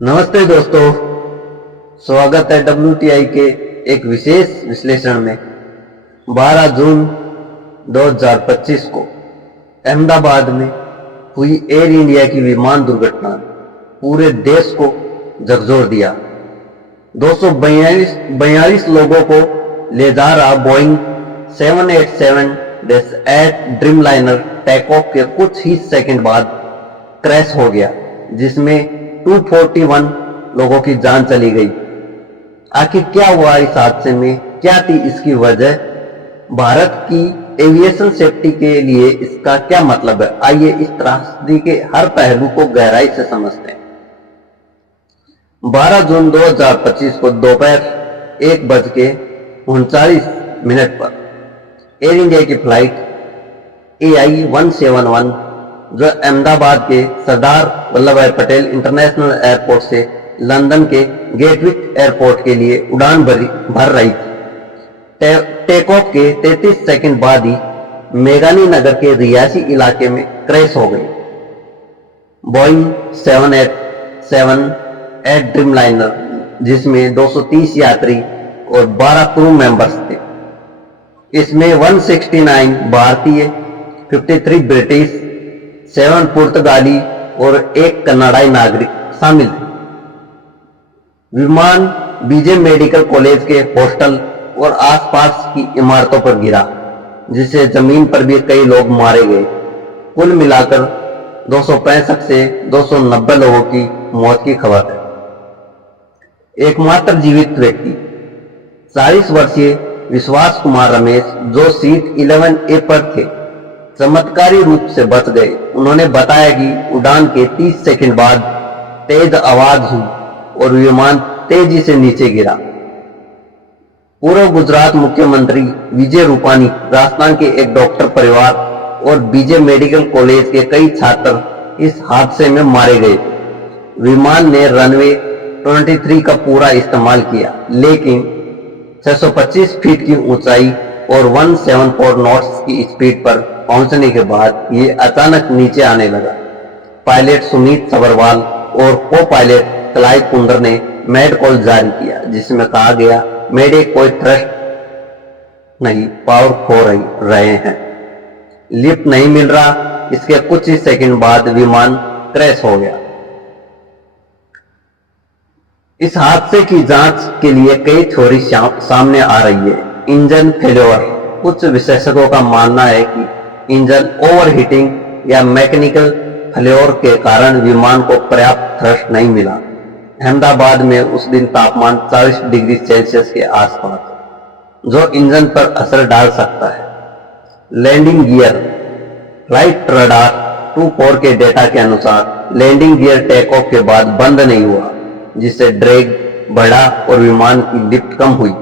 नमस्ते दोस्तों, स्वागत है WTI के एक विशेष विश्लेषण में। 12 जून 2025 को अहमदाबाद में हुई एयर इंडिया की विमान दुर्घटना पूरे देश को झकझोर दिया। 242 लोगों को ले जा रहा बोइंग 787-8 ड्रीमलाइनर टेक ऑफ के कुछ ही सेकंड बाद क्रैश हो गया, जिसमें 241 लोगों की जान चली गई। आखिर क्या हुआ इस हादसे में, क्या थी इसकी वजह, भारत की एविएशन सेफ्टी के लिए इसका क्या मतलब है? आइए इस त्रासदी के हर पहलू को गहराई से समझते हैं। 12 जून 2025 को दोपहर 1:39 पर एयर इंडिया की फ्लाइट AI 171 जो अहमदाबाद के सरदार वल्लभ भाई पटेल इंटरनेशनल एयरपोर्ट से लंदन के गेटविक एयरपोर्ट के लिए उड़ान भर रही थी। टेक ऑफ के 33 सेकंड बाद ही मेघानी नगर के रियासी इलाके में क्रैश हो गई। बोइंग 787-8 ड्रीमलाइनर, जिसमें 230 यात्री और 12 क्रू मेंबर्स थे। इसमें 169 भारतीय, 53 ब्रिटिश, 7 पुर्तगाली और 1 कनाडाई नागरिक शामिल थे। विमान बीजे मेडिकल कॉलेज के हॉस्टल और आसपास की इमारतों पर गिरा, जिससे जमीन पर भी कई लोग मारे गए। कुल मिलाकर 265 से 290 लोगों की मौत की खबर है। एकमात्र जीवित व्यक्ति 40 वर्षीय विश्वास कुमार रमेश, जो सीट 11A पर थे, चमत्कारी रूप से बच गए। उन्होंने बताया कि उड़ान के 30 सेकंड बाद तेज आवाज हुई और विमान तेजी से नीचे गिरा। पूर्व गुजरात मुख्यमंत्री विजय रूपानी, राजस्थान के एक डॉक्टर परिवार और बीजे मेडिकल कॉलेज के कई छात्र इस हादसे में मारे गए। विमान ने रनवे 23 का पूरा इस्तेमाल किया, लेकिन 625 फीट की ऊंचाई और 174 नॉट्स की स्पीड पर पहुंचने के बाद ये अचानक नीचे आने लगा। पायलट सुमित सबरवाल और को पायलट कलाई कुंदर ने मैड कॉल जारी किया, जिसमें कहा गया, मेरे कोई थ्रस्ट नहीं, पावर खो रहे हैं, लिफ्ट नहीं मिल रहा। इसके कुछ ही सेकंड बाद विमान क्रैश हो गया। इस हादसे की जांच के लिए कई थ्योरी सामने आ रही है। इंजन फेल्योर, कुछ विशेषज्ञों का मानना है कि इंजन ओवरहीटिंग या मैकेनिकल फेल्योर के कारण विमान को पर्याप्त थ्रस्ट नहीं मिला। अहमदाबाद में उस दिन तापमान 40 डिग्री सेल्सियस के आसपास, जो इंजन पर असर डाल सकता है। लैंडिंग गियर, फ्लाइट रडार 24 के डेटा के अनुसार लैंडिंग गियर टेक ऑफ के बाद बंद नहीं हुआ, जिससे ड्रैग बढ़ा और विमान की लिफ्ट कम हुई।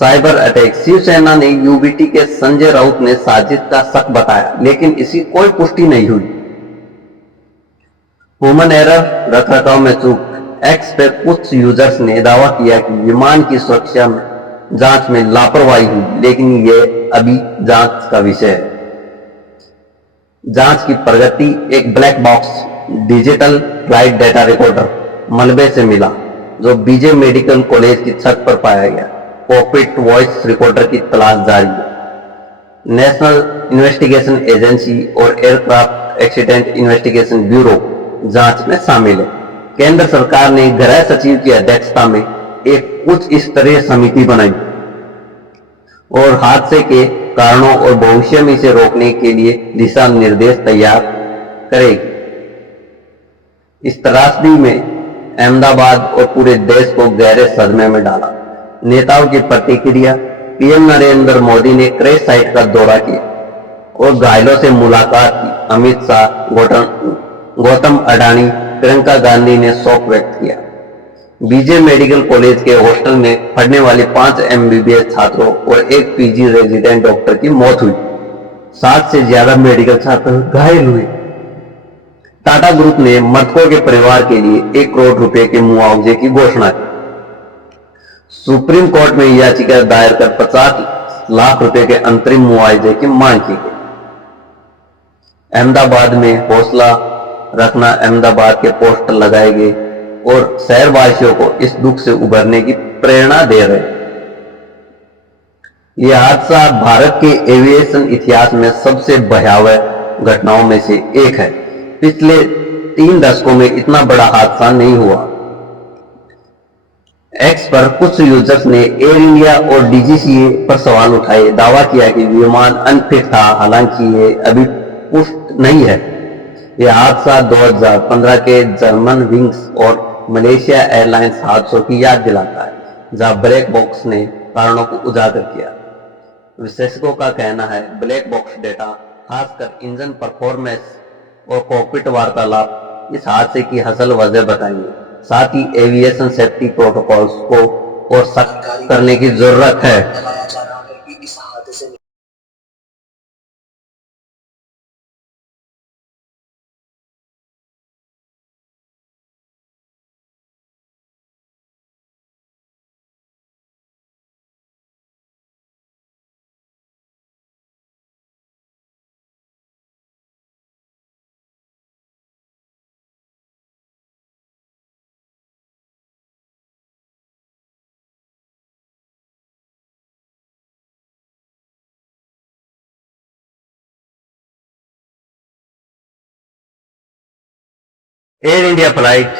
साइबर अटैक, शिवसेना ने यूबीटी के संजय राउत ने साजिश का शक बताया, लेकिन इसकी कोई पुष्टि नहीं हुई। ह्यूमन एरर, रखरखाव में चूक, एक्स पे कुछ यूजर्स ने दावा किया कि विमान की सुरक्षा में जांच में लापरवाही हुई, लेकिन यह अभी जांच का विषय है। जांच की प्रगति, एक black box digital flight data recorder मलबे से मिला, जो बीजे मेडिकल कॉलेज की छत पर पाया गया। कॉकपिट वॉइस रिकॉर्डर की तलाश जारी है। नेशनल इन्वेस्टिगेशन एजेंसी और एयरक्राफ्ट एक्सीडेंट इन्वेस्टिगेशन ब्यूरो जांच में शामिल है। केंद्र सरकार ने गृह सचिव की अध्यक्षता में एक उच्च स्तरीय समिति बनाई और हादसे के कारणों और भविष्य में इसे रोकने के लिए दिशा निर्देश तैयार करेगी। इस त्रासदी में अहमदाबाद और पूरे देश को गहरे सदमे में डाला। नेताओं की प्रतिक्रिया, पीएम नरेंद्र मोदी ने क्रैश साइट का दौरा किया और घायलों से मुलाकात की। अमित शाह, गौतम अडानी, प्रियंका गांधी ने शोक व्यक्त किया। बीजे मेडिकल कॉलेज के हॉस्टल में पढ़ने वाले 5 MBBS छात्रों और 1 PG रेजिडेंट डॉक्टर की मौत हुई। 60 से ज्यादा मेडिकल छात्र घायल हुए। टाटा ग्रुप ने मृतकों के परिवार के लिए 1 करोड़ रुपए के मुआवजे की घोषणा की। सुप्रीम कोर्ट में याचिका दायर कर 50 लाख रुपए के अंतरिम मुआवजे की मांग की गई। अहमदाबाद में हौसला रखना, अहमदाबाद के पोस्टर लगाए गए और शहरवासियों को इस दुख से उभरने की प्रेरणा दे रहे हैं। यह हादसा भारत के एविएशन इतिहास में सबसे भयावह घटनाओं में से एक है। पिछले 3 दशकों में इतना बड़ा हादसा नहीं हुआ। एक्स पर कुछ यूजर्स ने एयर इंडिया और डीजीसीए पर सवाल उठाए, दावा किया कि विमान अनफिट था, हालांकि ये अभी पुष्ट नहीं है। यह हादसा 2015 के जर्मन विंग्स और मलेशिया एयरलाइंस हादसों की याद दिलाता है, जहां ब्लैक बॉक्स ने कारणों को उजागर किया। विशेषज्ञों का कहना है ब्लैक बॉक्स डेटा, खासकर इंजन परफॉर्मेंस और कॉकपिट वार्तालाप इस हादसे की असल वजह बताएंगे। साथ ही एविएशन सेफ्टी प्रोटोकॉल्स को और सख्त करने की जरूरत है। एयर इंडिया फ्लाइट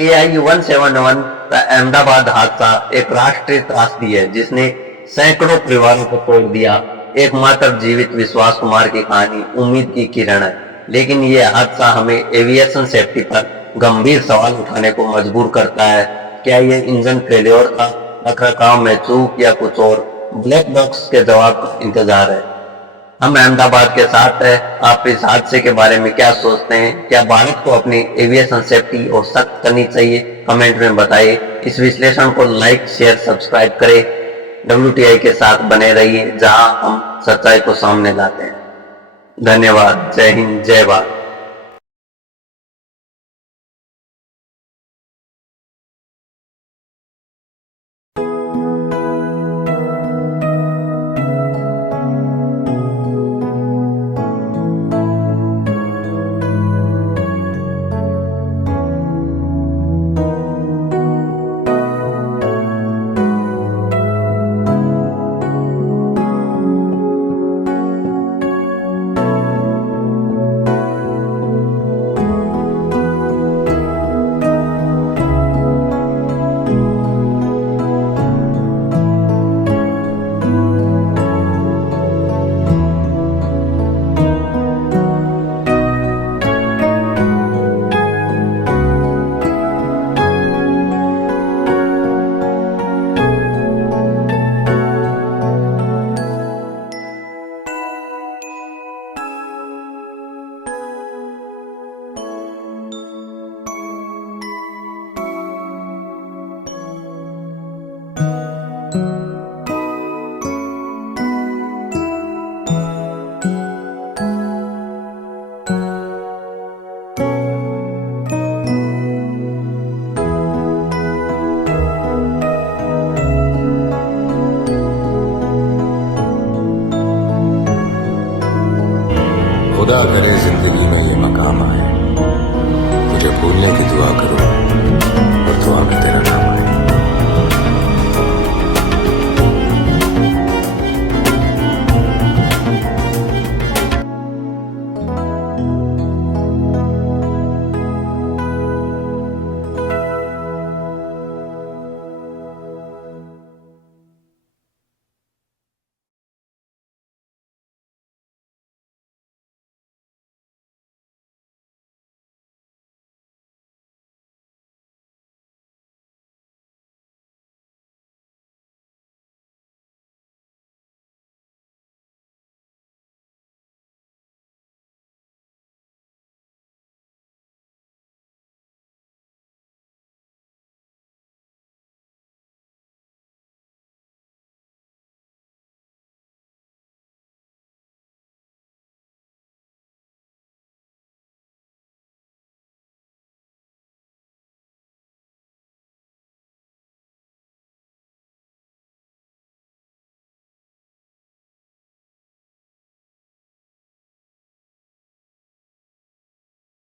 AI-171 का अहमदाबाद हादसा एक राष्ट्रीय त्रासदी है जिसने सैकड़ों परिवारों को तोड़ दिया। एकमात्र जीवित विश्वास कुमार की कहानी उम्मीद की किरण है, लेकिन यह हादसा हमें एविएशन सेफ्टी पर गंभीर सवाल उठाने को मजबूर करता है। क्या यह इंजन फेलियर था, रखरखाव में चूक या कुछ और? ब्लैक बॉक्स के जवाब का इंतजार है। हम अहमदाबाद के साथ हैं। आप इस हादसे के बारे में क्या सोचते हैं? क्या भारत को अपनी एविएशन सेफ्टी और सख्त करनी चाहिए? कमेंट में बताइए। इस विश्लेषण को लाइक, शेयर, सब्सक्राइब करें। WTI के साथ बने रहिए, जहां हम सच्चाई को सामने लाते हैं। धन्यवाद। जय हिंद, जय भारत। खुदा करे जिंदगी में ये मकाम आए, तुझे भूलने की दुआ करूं और दुआ में तेरा